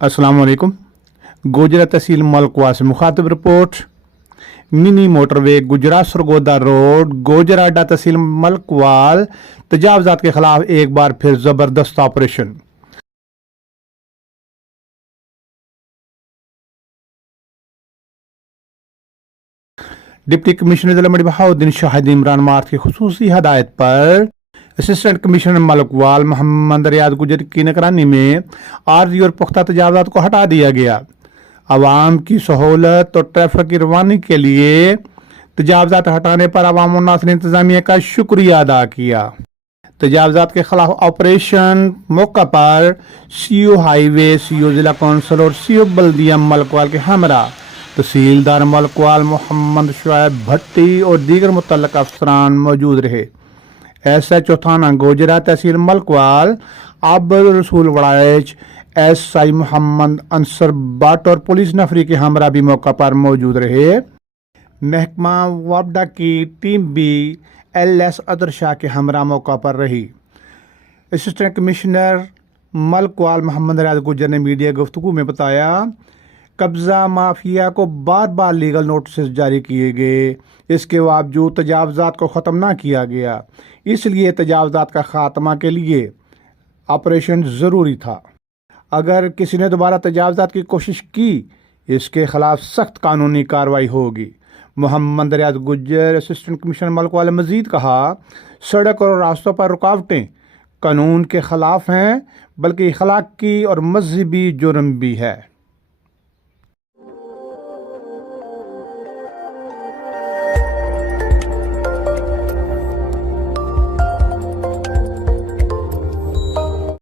अस्सलाम वालेकुम। गोजरा तहसील मलकवा से मुखातिब रिपोर्ट। मिनी मोटरवे गुजरा सरगोदा रोड गोजरा अड्डा तहसील मलकवाल तजावजात के खिलाफ एक बार फिर जबरदस्त ऑपरेशन। डिप्टी कमिश्नर जिला मंडी बहाउद्दीन शाहिद इमरान मार्थ की खुसूसी हदायत पर असिस्टेंट कमिश्नर मलकवाल मोहम्मद रियाज गुजर की निगरानी में आर्जी और पुख्ता तजावजात को हटा दिया गया। आवाम की सहूलत और ट्रैफिक की रवानी के लिए तजावजात हटाने पर आवाम और नासिर इंतजामिया का शुक्रिया अदा किया। तजावजात के खिलाफ ऑपरेशन मौका पर सीओ हाईवे, सीओ जिला कौंसल और सीओ बल्दिया मलकवाल के हमरा तहसीलदार मलकवाल मोहम्मद शुएब भट्टी और दीगर मुतल्लक अफसरान मौजूद रहे। SHO थाना गोजरा तहसील मलकवाल आबर रसूल वड़ाइच, SI मोहम्मद अंसर बट और पुलिस नफरी के हमरा भी मौका पर मौजूद रहे। महकमा वापडा की टीम भी LS अदर शाह के हमरा मौका पर रही। असिस्टेंट कमिश्नर मलकवाल मोहम्मद रियाज गुजर ने मीडिया गुफ्तगू में बताया, कब्जा माफिया को बार बार लीगल नोटिस जारी किए गए, इसके बावजूद तजावजात को ख़त्म ना किया गया, इसलिए तजावजात का ख़ात्मा के लिए ऑपरेशन ज़रूरी था। अगर किसी ने दोबारा तजावजात की कोशिश की, इसके खिलाफ सख्त कानूनी कार्रवाई होगी। मोहम्मद रियाज गुजर असिस्टेंट कमिश्नर मलकवाल ने मज़ीद कहा, सड़क और रास्तों पर रुकावटें कानून के ख़िलाफ़ हैं, बल्कि अखलाकी और मजहबी जुर्म भी है।